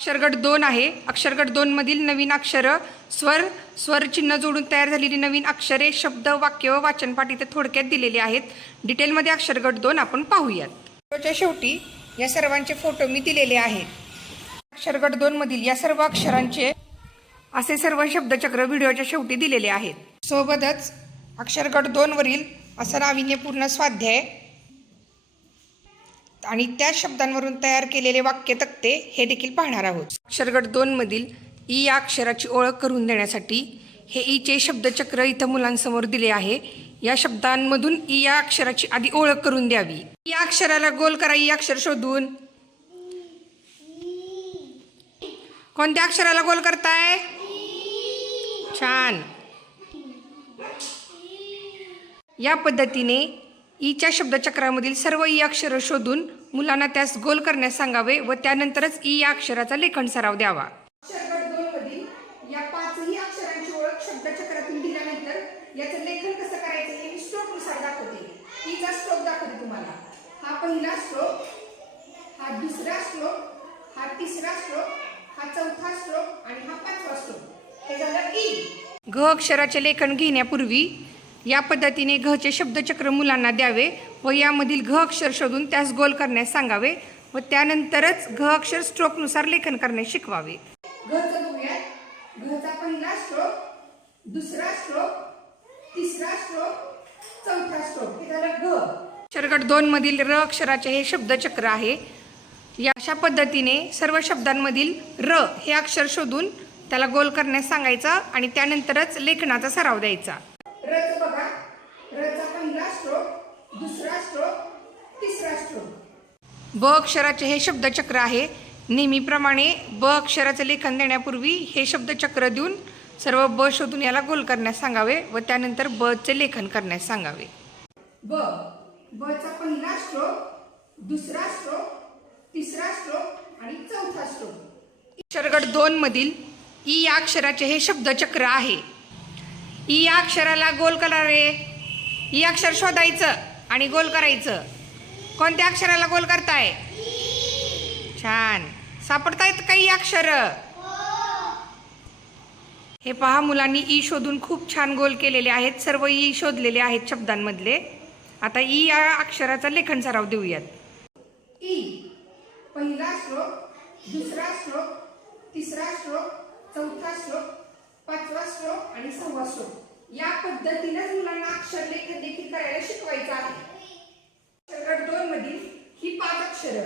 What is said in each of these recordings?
अक्षरगट दोन आहे. अक्षरगट दोनमधील नवीन अक्षरं स्वर स्वर चिन्ह जोडून तयार झालेली नवीन अक्षरे शब्द वाक्य व वाचनपाठ इथे थोडक्यात दिलेले आहेत. डिटेलमध्ये अक्षरगट दोन आपण पाहूयात. व्हिडिओच्या शेवटी या सर्वांचे फोटो मी दिलेले आहेत. अक्षरगट दोनमधील या सर्व अक्षरांचे असे सर्व शब्दचक्र व्हिडिओच्या शेवटी दिलेले आहेत. सोबतच अक्षरगट दोनवरील असा नाविन्यपूर्ण स्वाध्याय आणि त्या शब्दांवरून तयार केलेले वाक्य तक्ते हे देखील पाहणार आहोत. अक्षरगट दोन मधील ई या अक्षराची ओळख करून देण्यासाठी हे ईचे शब्दचक्र इथं मुलांसमोर दिले आहे. या शब्दांमधून ई या अक्षराची आधी ओळख करून द्यावी. या अक्षराला गोल करा ई अक्षर शोधून. कोणत्या अक्षराला गोल करताय? छान. या पद्धतीने ईच्या शब्दचक्रामधील सर्व ई अक्षरं शोधून मुलांना त्यास गोल करण्यास सांगावे व त्यानंतरच ई या अक्षराचा लेखन सराव द्यावा. अक्षरगट दोन मधील या पाचही अक्षरांची ओळख शब्दचक्रातून दिल्यानंतर याचं लेखन कसं करायचं हे मी स्ट्रोकनुसार दाखवते. ईचा स्ट्रोक दाखवते तुम्हाला. हा पहिला स्ट्रोक हा दुसरा स्ट्रोक हा तिसरा स्ट्रोक हा चौथा स्ट्रोक आणि हा पाचवा स्ट्रोक. हे झालं ई घ अक्षराचे लेखन घेण्यापूर्वी या पद्धतीने घचे शब्दचक्र मुलांना द्यावे व यामधील घ अक्षर शोधून त्यास गोल करण्यास सांगावे व त्यानंतरच घ अक्षर स्ट्रोकनुसार लेखन करण्यास शिकवावे. घचा पहिला स्ट्रोक दुसरा स्ट्रोक तिसरा स्ट्रोक चौथा स्ट्रोक हे झालं घ. अक्षरगट दोन मधील र अक्षराचे हे शब्दचक्र आहे. या अशा पद्धतीने सर्व शब्दांमधील र हे अक्षर शोधून त्याला गोल करण्यास सांगायचं आणि त्यानंतरच लेखनाचा सराव द्यायचा रच बघा रचा पहिला स्ट्रोक दुसरा स्ट्रोक तिसरा स्ट्रोक ब अक्षराचे हे शब्दचक्र आहे. नेहमीप्रमाणे ब अक्षराचे लेखन देण्यापूर्वी हे शब्दचक्र देऊन सर्व ब शोधून याला गोल करण्यास सांगावे व त्यानंतर ब चे लेखन करण्यास सांगावे. ब. ब चा पहिला स्ट्रोक दुसरा स्ट्रोक तिसरा स्ट्रोक आणि चौथा स्ट्रोक. अक्षरगट दोन मधील ई या अक्षराचे हे शब्दचक्र आहे. ई या अक्षराला गोल करा रे ई अक्षर शोधायचं आणि गोल करायचं. कोणत्या अक्षराला गोल करताय? छान. सापडतायत काही अक्षर? हे पहा मुलांनी ई शोधून खूप छान गोल केलेले आहेत. सर्व ई शोधलेले आहेत शब्दांमधले. आता ई या अक्षराचा लेखन सराव देऊयात. ई. पहिला श्लोक दुसरा श्लोक तिसरा श्लोक चौथा श्लोक पाचवा श्लोक आणि सहावा श्लोक. या पद्धतीनेच मुलांना अक्षर लेखन देखील करायला शिकवायचं आहे अक्षरगट दोन मधील ही पाच अक्षर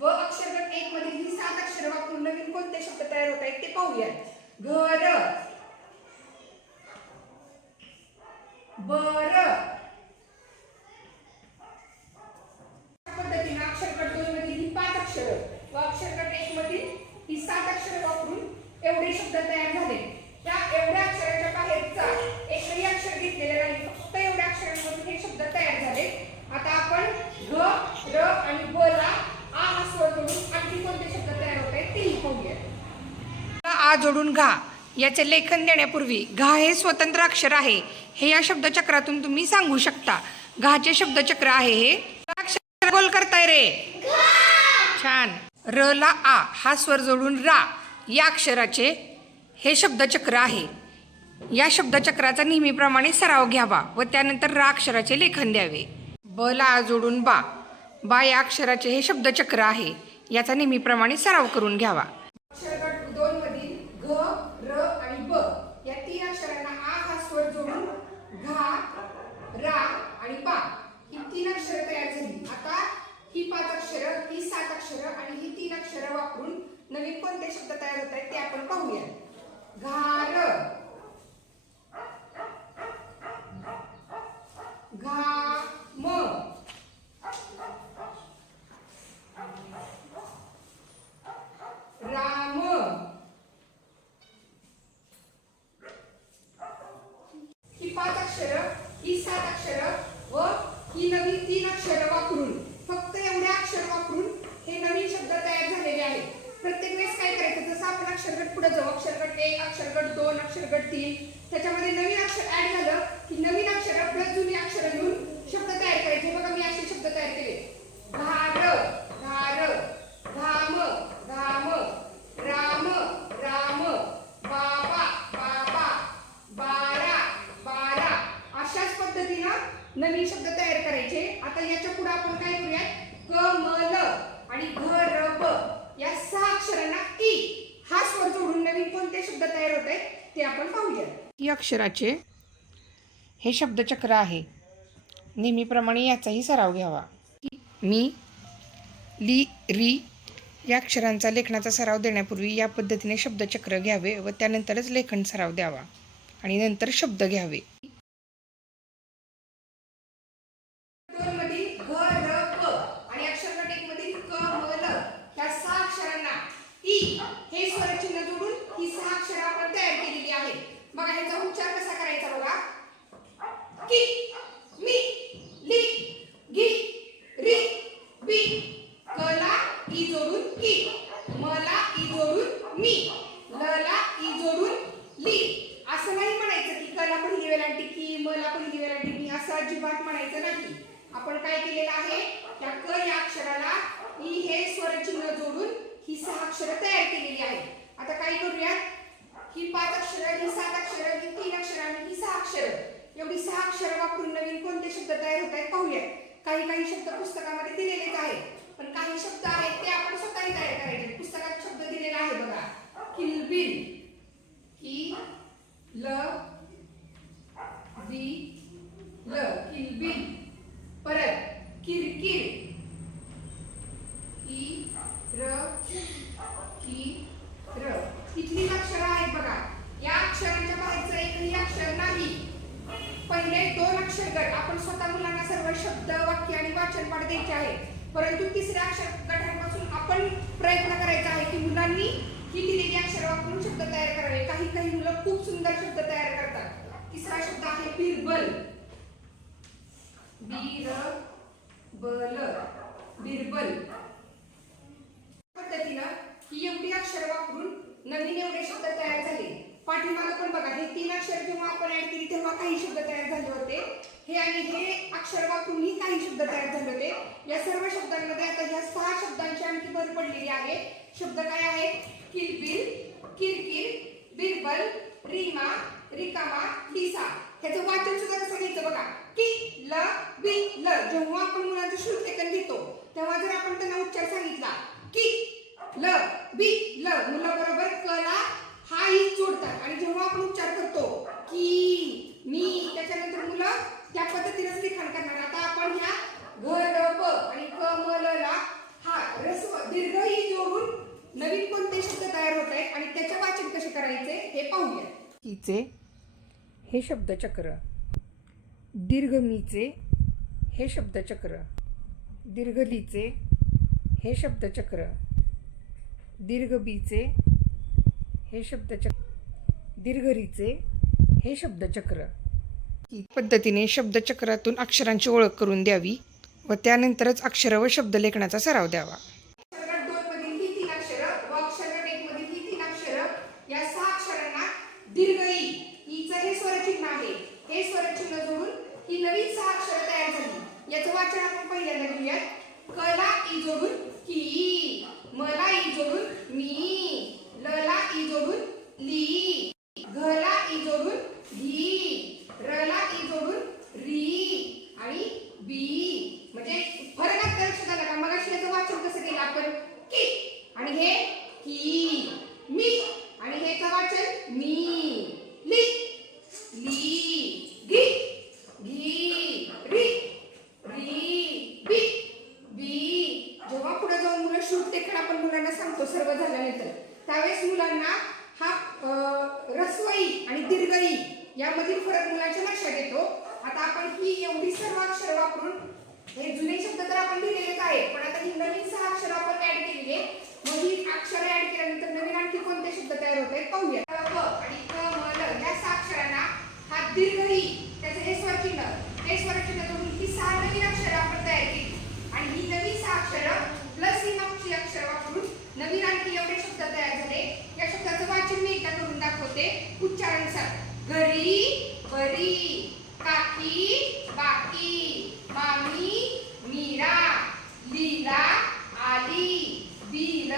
व अक्षरगट एक मधील ही सात अक्षर वापरून नवीन कोणते शब्द तयार होत आहेत ते पाहूयात. घर. बर. पद्धतीने अक्षरगट दोन मधील ही पाच अक्षर. व अक्षरगट एक मधील ही सात अक्षर वापरून एवढे शब्द तयार झाले. त्या एवढ्या अक्षराच्या बाहेरचा एकही अक्षर घेतलेला नाही. फक्त एवढ्या अक्षरांमधून हे शब्द तयार झाले. आता आपण घ र आणि ब ला आ हा स्वर करून आणखी कोणते शब्द तयार होत आहेत तेही पाहूया आ जोडून घा. याचे लेखन देण्यापूर्वी घा हे स्वतंत्र अक्षर आहे. हे या शब्दचक्रातून तुम्ही सांगू शकता. घाचे शब्दचक्र आहे हे. अक्षर गोल करताय रे. छान. र ला आ हा स्वर जोडून रा. या अक्षराचे हे शब्दचक्र आहे. या शब्दचक्राचा नेहमीप्रमाणे सराव घ्यावा व त्यानंतर रा अक्षराचे लेखन द्यावे. ब ला आ जोडून बा. बा या अक्षराचे हे शब्दचक्र आहे. याचा नेहमीप्रमाणे सराव करून घ्यावा. अक्षरगट दोन मधील घ र आणि ब या तीन अक्षरांना आ हा स्वर जोडून घा रा आणि बा ही तीन अक्षरं तयार झाली आता ही पाच अक्षरं ही सात अक्षरं आणि ही तीन अक्षरं वापरून नवीन कोणते शब्द तयार होत आहेत ते आपण पाहूया घार घाम राम ही पाच अक्षरं ही सात अक्षरं व ही नवीन तीन अक्षरं वापरून फक्त एवढे अक्षर वापरून हे नवीन शब्द तयार झालेले आहेत प्रत्येक वेळेस काय करायचं जसं आपण अक्षरगट पुढे जाऊ अक्षरगट एक अक्षरगट दोन अक्षरगट तीन. त्याच्यामध्ये नवीन अक्षर ऍड झालं की नवीन अक्षर प्लस जुनी अक्षर घेऊन शब्द तयार करायचे बघा मी असे शब्द तयार केले घार घार घाम घाम रा नवीन शब्द तयार करायचे आता याच्यापुढे आपण काय करूयात कमल आणि घरब या सहा अक्षरांना ई हा स्वर जोडून नवीन कोणते शब्द तयार होत आहेत ते आपण पाहूया ही अक्षराचे हे शब्दचक्र आहे. नेहमीप्रमाणे याचाही सराव घ्यावा. मी ली री या अक्षरांचा लेखनाचा सराव देण्यापूर्वी या पद्धतीने शब्दचक्र घ्यावे व त्यानंतरच लेखन सराव द्यावा आणि नंतर शब्द घ्यावे मधील घ र प आणि अक्षर गट मधील क म ल ह्या सहा अक्षरांना ई हे स्वरचिन्ह जोडून ही सहा अक्षर आपण तयार केलेली आहेत बघा ह्याचा उच्चार कसा करायचा बघा की मी ली गी री बी कला ई जोडून की मला ई जोडून मी लला ई जोडून ली असं नाही म्हणायचं की कला पहिली वेलांटी की मला पहिली वेलांटी मी असं अजिबात म्हणायचं नाही आपण काय केलेलं आहे त्या क या अक्षराला ई हे स्वरचिन्ह जोडून ही सहा अक्षरं तयार केलेली आहेत आता काय करूयात ही पाच अक्षरं ही सात अक्षरं ही तीन अक्षरं आणि ही सहा अक्षरं एवढी सहा अक्षरं वापरून नवीन कोणते शब्द तयार होत आहेत पाहूयात काही काही शब्द पुस्तकामध्ये दिलेलेच आहेत. पण काही शब्द आहेत ते आपण स्वतःही तयार करायचे. पुस्तकात शब्द दिलेला आहे बघा. किलबिल की ल बी ल. किलबिल परत किरकिर. की र की र. इथली अक्षरं आहेत बघा. या अक्षरांच्या बाहेरचं एकही अक्षर नाही. पहिले दोन अक्षर गट. आपण स्वतः मुलांना सर्व शब्द वाक्य आणि वाचन पाठ द्यायचे आहे. परंतु तिसऱ्या अक्षर गटांपासून आपण प्रयत्न करायचा आहे की मुलांनी ही दिलेली अक्षर वापरून शब्द तयार करावे. काही काही मुलं खूप सुंदर शब्द तयार करतात. तिसरा शब्द आहे बिरबल. बीर बल बिरबल. पद्धतीनं ही एवढी अक्षर वापरून नवीन एवढे शब्द तयार झाले. पाठीमागं पण बघा हे तीन अक्षर जेव्हा आपण ऍड केली तेव्हा काही शब्द तयार झाले होते. हे आणि हे अक्षर वापरूनही काही शब्द तयार झाले होते. या सर्व शब्दांमध्ये आता ह्या सहा शब्दांची आणखी भर पडलेली आहे. शब्द काय आहेत? किलबिल किरकिर बिरबल रीमा रिकामा लिसा. ह्याचं वाचन सुद्धा कसं घ्यायचं बघा? की ल बी ल. जेव्हा आपण मुलांचं शुल्लेखन घेतो तेव्हा जर आपण त्यांना उच्चार सांगितला की ल बी ल. मुलाबरोबर कला हा ही जोडतात. आणि जेव्हा आपण उच्चार करतो की मी त्याच्यानंतर मुलं त्या पद्धतीनेच लिखाण करणार. आता आपण ह्या घ र प आणि क म ल ला हा रस्व दीर्घ ही जोडून नवीन कोणते शब्द तयार होत आहेत आणि त्याचे वाचन कसे करायचे हे पाहूया. कीचे? हे शब्दचक्र. दीर्घ मीचे हे शब्दचक्र. दीर्घ लीचे हे शब्दचक्र. दीर्घ बीचे हे शब्दचक्र. दीर्घरीचे हे शब्दचक्र. पद्धतीने शब्दचक्रातून अक्षरांची ओळख करून द्यावी व त्यानंतरच अक्षर व शब्द लेखनाचा सराव द्यावा. याचं वाचन आपण पहिल्यांदा घेऊयात. कला ई जोडून की मला ई जोडून मी लला ई जोडून ली घला ई जोडून घी रला ई जोडून री आणि बी म्हणजे फरक आता लक्षात आला का मग याचं वाचन कसं केलं आपण की आणि हे की मी आणि हे का वाचन मी ली ली गी घी री री बी बी जेव्हा पुढे जाऊन मुलं शूट देखील आपण मुलांना सांगतो सर्व झाल्यानंतर त्यावेळेस मुलांना हा अं, रस्वई आणि दीर्घई यामधील फरक मुलांच्या लक्षात येतो. आता आपण ही एवढी सर्व अक्षर वापरून हे जुने शब्द तर आपण लिहिलेलेच आहे पण आता ही नवीन सहा अक्षर आपण ऍड केलेली आहे मग ही अक्षर ऍड केल्यानंतर नवीन आणखी कोणते शब्द तयार होत आहेत पाहूया क आणि क म ल या सहा अक्षरांना हा दीर्घई त्याचं हे स्वरचिन्ह. हे स्वरचिन्ह जोडून ही सहा नवीन अक्षर आपण तयार केली. आणि ही नवीन सहा अक्षरं प्लस ही मागची अक्षर वापरून नवीन आणखी एवढे शब्द तयार झाले. या शब्दाचं वाचन मी एकदा करून दाखवते. उच्चारानुसार घरी बरी काकी बाकी मामी मीरा लीला आली बीर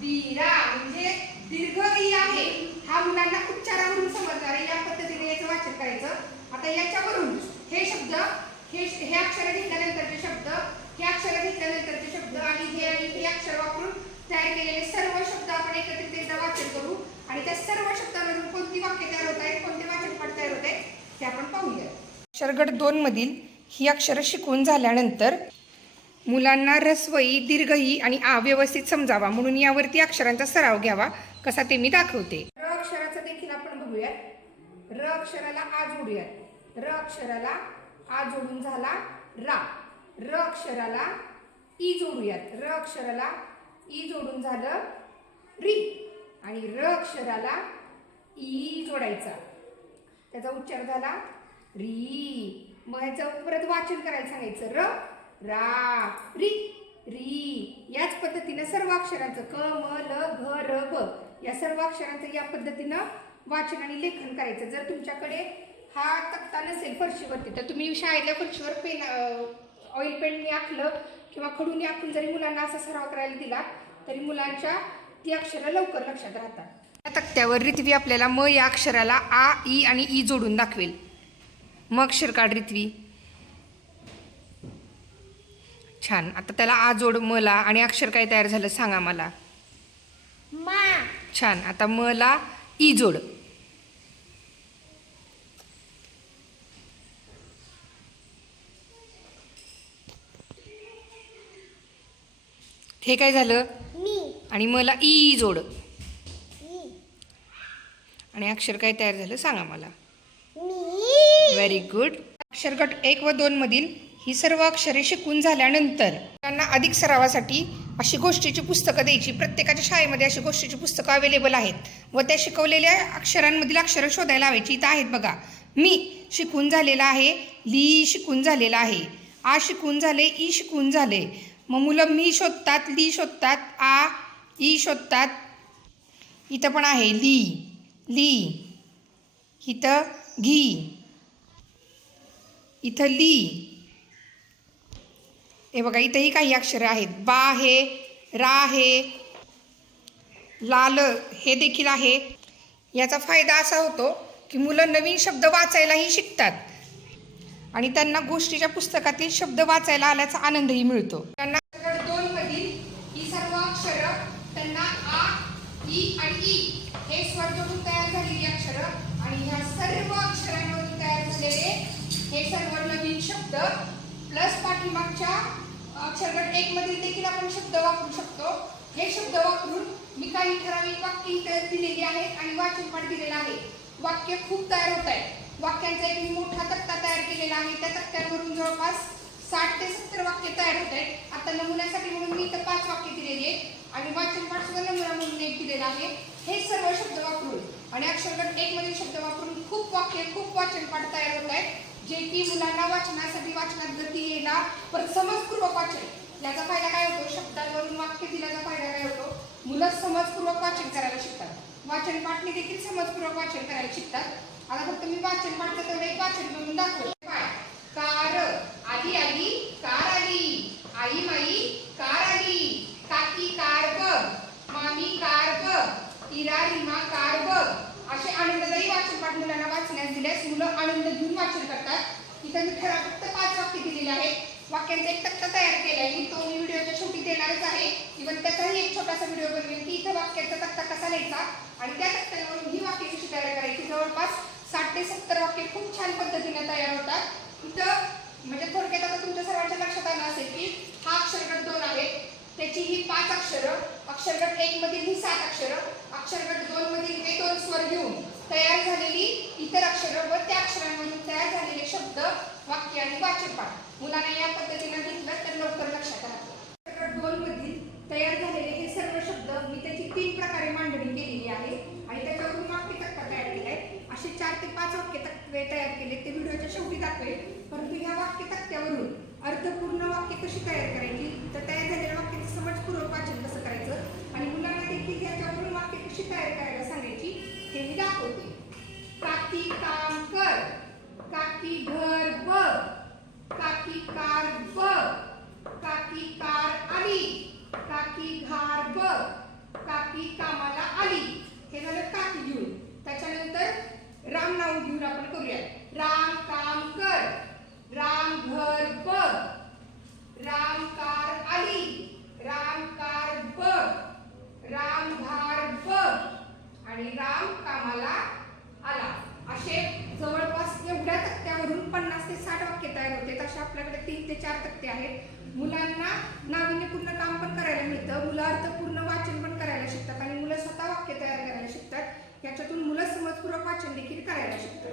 बीरा म्हणजे दीर्घ ई आहे. हा मुलांना उच्चारावरून समजणार या पद्धतीने याचं वाचन करायचं. आता याच्यावरून हे शब्द हे हे अक्षर घेतल्यानंतरचे शब्द हे अक्षर घेतल्यानंतरचे शब्द आणि हे आणि हे अक्षर वापरून तयार केलेले सर्व शब्द आपण एकत्रित एकदा वाचन करू. आणि त्या सर्व शब्दामधून कोणती वाक्य तयार होत आहे कोणते वाक्यपट तयार होत आहे ते आपण पाहूया. अक्षरगट दोनमधील ही अक्षरं शिकून झाल्यानंतर मुलांना रस्वई दीर्घई आणि अव्यवस्थित समजावा म्हणून यावरती अक्षरांचा सराव घ्यावा कसा ते मी दाखवते. र अक्षराचं देखील आपण बघूयात. र अक्षराला आ जोडूयात. र अक्षराला आ जोडून झाला रा. र अक्षराला ई जोडूयात. र अक्षराला ई जोडून झालं री. आणि र अक्षराला ई जोडायचा. त्याचा उच्चार झाला री. मग ह्याचं परत वाचन करायला सांगायचं र रा री री. याच पद्धतीनं सर्व अक्षरांचं क म ल घ र ब या सर्व अक्षरांचं या पद्धतीनं वाचन आणि लेखन करायचं. जर तुमच्याकडे हा तक्ता नसेल फरशीवरती तर तुम्ही शाळेतल्या फरशीवर पेन ऑइल पेनने आखलं किंवा खडूने आखून जरी मुलांना असा सराव करायला दिला तरी मुलांच्या ती अक्षरं लवकर लक्षात राहतात. या तक्त्यावर रिथवी आपल्याला म या अक्षराला आ ई आणि ई जोडून दाखवेल. मग अक्षर काढ रिथवी छान. आता त्याला आ जोड मला आणि अक्षर काय तयार झालं सांगा मला. मा. छान. आता मला ई जोड. हे काय झालं? मी आणि मला ई जोड. आणि अक्षर काय तयार झालं सांगा मला. व्हेरी गुड अक्षरगट एक व दोन मधील ही सर्व अक्षरे शिकून झाल्यानंतर त्यांना अधिक सरावासाठी अशी गोष्टीची पुस्तकं द्यायची. प्रत्येकाच्या शाळेमध्ये अशी गोष्टीची पुस्तकं अवेलेबल आहेत. व त्या शिकवलेल्या अक्षरांमधील अक्षरं शोधायला लावायची इथं आहेत बघा. मी शिकून झालेला आहे ली शिकून झालेला आहे आ शिकून झाले ई शिकून झाले. मग मुलं मी शोधतात ली शोधतात आ ई शोधतात. इथं पण आहे ली ली. इथं घी. इथं ली. हे बघा इथंही काही अक्षरं आहेत. बा आहे रा आहे लाल हे देखील आहे. याचा फायदा असा होतो की मुलं नवीन शब्द वाचायलाही शिकतात. आणि त्यांना गोष्टीच्या पुस्तकातील शब्द वाचायला आल्याचा आनंदही मिळतो. त्यांना दोन मधील ही सर्व अक्षरं त्यांना आ ई आणि ई हे स्वर जोडून तयार झालेली अक्षरं आणि ह्या सर्व अक्षरांमधून तयार झालेले हे सर्व नवीन शब्द प्लस पाठीमागच्या अक्षरगट एक मधील देखील आपण शब्द वापरू शकतो. हे शब्द वापरून मी काही ठराविक वाक्य इथे दिलेली आहेत आणि वाचनपाठ दिलेला आहे. वाक्य खूप तयार होत आहे. वाक्यांचा एक मी मोठा तक्ता तयार केलेला आहे. त्या तक्त्यावरून जवळपास साठ ते सत्तर वाक्य तयार होत आहेत. आता नमुन्यासाठी म्हणून मी इथं पाच वाक्य दिलेली आहेत. आणि वाचनपाठ सुद्धा नमुना म्हणून एक दिलेला आहे. हे सर्व शब्द वापरून आणि अक्षरगट एक मधील शब्द वापरून खूप वाक्य खूप वाचन पाठ तयार होत आहेत. जे की मुलांना वाचनासाठी वाचनात गती येईल परत समजपूर्वक वाचन. याचा फायदा काय होतो? शब्दांवरून वाक्य दिल्याचा फायदा काय होतो? मुलं समजपूर्वक वाचन करायला शिकतात. वाचन पाठने देखील समजपूर्वक वाचन करायला शिकतात. आता फक्त मी वाचन पाठलं तेवढं एक वाचन करून दाखवतो. काय कार. आली आली कार आली. आई माई कार आली. काकी कार बघ मामी कार बघ इरा रिमा कार बघ असे आनंददायी वाचन पाठ मुलांना वाचण्यास दिल्यास मुलं आनंद घेऊन वाचन करतात. इथं मी ठरा फक्त पाच वाक्य दिलेले आहेत. वाक्यांचा एक तक्ता तयार केलाय. मी तो मी व्हिडिओच्या शेवटी देणारच आहे. इव्हन त्याचाही एक छोटासा व्हिडिओ बनवेल की इथं वाक्याचा तक्ता कसा लिहायचा आणि त्या तक्त्यावरून ही वाक्य कशी तयार करायची. जवळपास साठ ते सत्तर वाक्य खूप छान पद्धतीने तयार होतात. इथं म्हणजे थोडक्यात आता तुमच्या सर्वांच्या लक्षात आलं असेल की हा अक्षरगट दोन आहे त्याची ही पाच अक्षरं अक्षरगट एक मधील ही सात अक्षरं अक्षरगट दोन मधील हे दोन स्वर घेऊन तयार झालेली इतर अक्षरं व त्या अक्षरांमधून तयार झालेले शब्द वाक्य आणि वाचनपाठ. मुलांना या पद्धतीनं घेतलं तर लवकर लक्षात राहते. दोन मधील तयार झालेले हे सर्व शब्द मी त्याची तीन प्रकारे मांडणी केलेली आहे आणि त्याच्यावरून वाक्य तक्ता तयार केलाय असे चार ते पाच वाक्य तक्ते तयार केले ते व्हिडिओच्या शेवटी दाखवेल. परंतु ह्या वाक्य तक्त्यावरून अर्थपूर्ण वाक्य कशी तयार करायची? तर तयार झालेल्या वाक्याचं समजपूर्वक वाचन कसं करायचं? आणि मुलांना देखील याच्यावरून वाक्य कशी तयार करायला सांगायची हे मी दाखवते. काकी काम कर काकी घर बघ. काकी कार बघ काकी कार आली. काकी घार बघ काकी कामाला आली. हे झालं काकी घेऊन. त्याच्यानंतर राम नाव घेऊन आपण करूया. राम काम कर. राम घर ब राम कार आली राम कार बघ राम घार बघ आणि राम कामाला आला असे जवळपास एवढ्या तक्त्यावरून पन्नास ते साठ वाक्य तयार होते असे आपल्याकडे तीन ते चार तक्ते आहेत. मुलांना नाविन्यपूर्ण काम पण करायला मिळतं. मुलं अर्थपूर्ण वाचन पण करायला शिकतात आणि मुलं स्वतः वाक्य तयार करायला शिकतात. याच्यातून मुलं समजपूर्वक वाचन देखील करायला शिकतात.